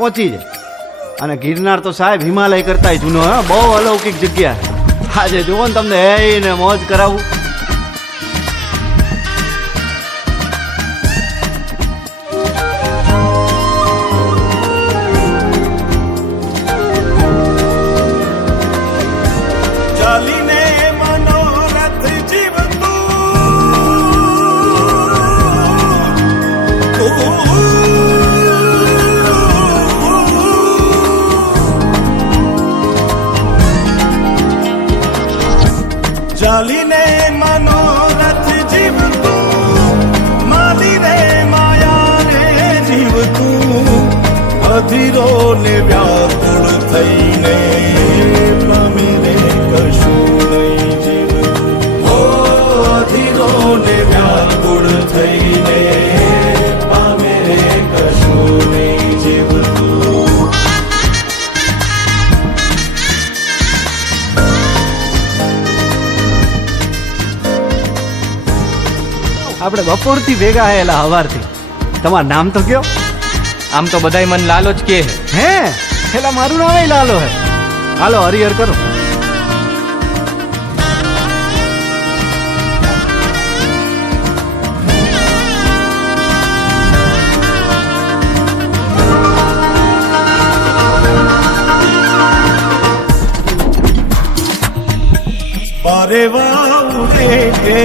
પહોંચી જાય. અને ગિરનાર તો સાહેબ હિમાલય કરતા જૂનો, હા, બહુ અલૌકિક જગ્યા. આજે જુઓ ને તમને ને મોજ કરાવું. ચાલીને મનોરથ જીવતું, માલીને માયાને જીવતું, અધીરો ને વ્યાકુળ થઈને પામીને કશું નહીં જીવતું. ઓ અધીરો ને વ્યાકુળ થઈને પામીને કશું નહીં જીવતું. આપણે બપોરથી ભેગા હેલા હવારથી. તમારું નામ તો કયો? આમ તો બધાય મન લાલો જ કે હે હેલા મારું નામ લાલો હે. હાલો હરિહર કરો. પારે વાઉરે એ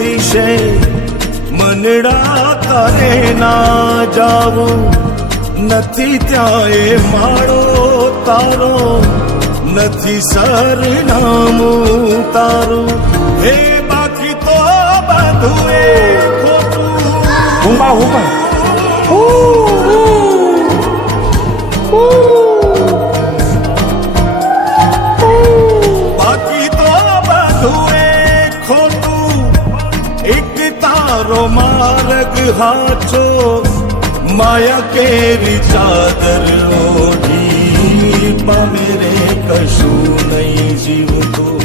દિશે મનડા તારે ના જાવું, નથી ત્યાં એ માળો તારો, નથી સરનામું તારું. હે બાકી તો બધું એ ખોટું. બાકી તો બધું એ ખોટું, એક તારો માર્ગ હાચો, માયા કેરી ચાદર ઓઢી પામે રે કશું નહીં જીવતું.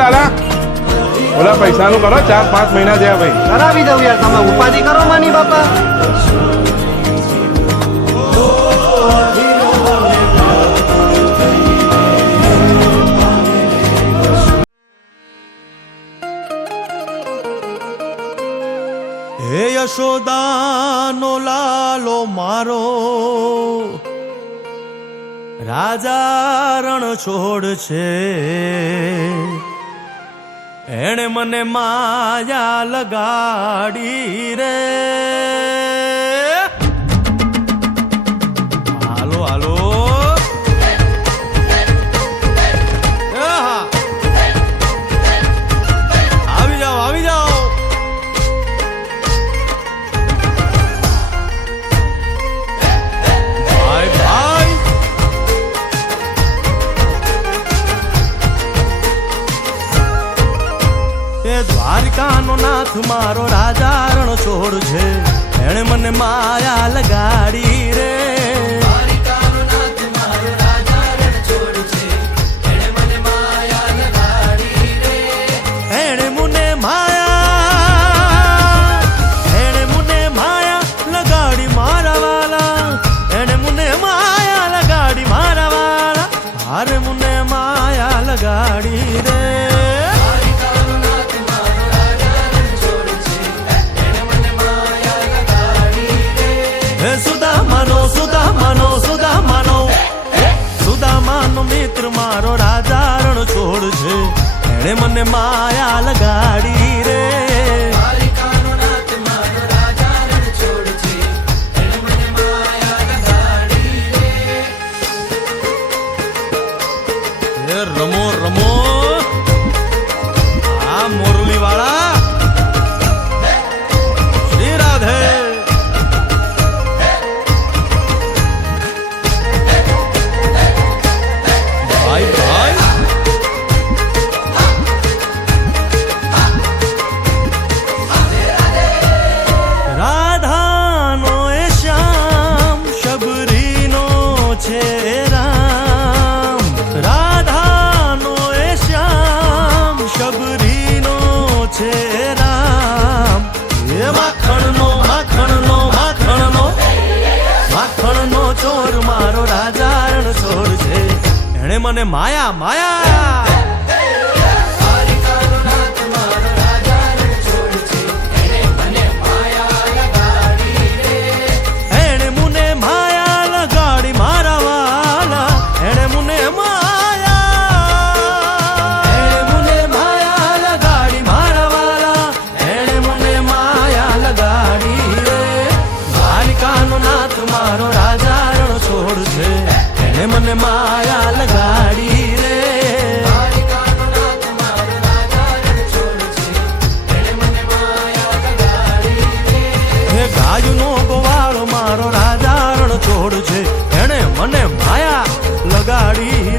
લાલા ઓલા પૈસાનું કરો, 4-5 મહિના થયા ભાઈ. કરાવી દઉં યાર, તમે ઉપાધિ કરો માની બાપા. હે યશોદાનો લાલો મારો, રાજા રણ છોડ છે. એણે મને માયા લગાડી રે. હાલો હાલો આવી જાઓ આવી જાઓ. ભાઈ ભાઈ દ્વારિકાનો નાથ મારો રાજા રણ છોડ છે. એણે મને માયા લગાડી રે. દ્વારિકાનો નાથ મારો રાજા રણ છોડ છે. એણે મને માયા લગાડી રે. એણે મને માયા લગાડી મારા વાલા. એણે મને માયા લગાડી મારા વાલા. હારે મને માયા લગાડી રે. સુદામાનો મિત્ર મારો રાજા રણ છોડ છે. એણે મને માયા લગાડી રે. દ્વારિકાનો નાથ મારો રાજા રણ છોડ છે. એણે મને માયા લગાડી રે. રમો રમો આ મોરલી વાળા. શ્રી રાધે. ભાઈ ભાઈ માખણનો ચોર મારો રાજા રણ છોડ છે એણે મને માયા માયા એણે મને માયા લગાડી મારા વાલા એણે મને માયા લગાડી મારા વાલા એણે મને માયા લગાડી રે દ્વારિકાનો નાથ મારો રાજા રણ છોડ છે એણે મને માયા લગાડી રે હે ગાયનો ગોવાળો મારો રાજા રણ છોડ છે એણે મને માયા લગાડી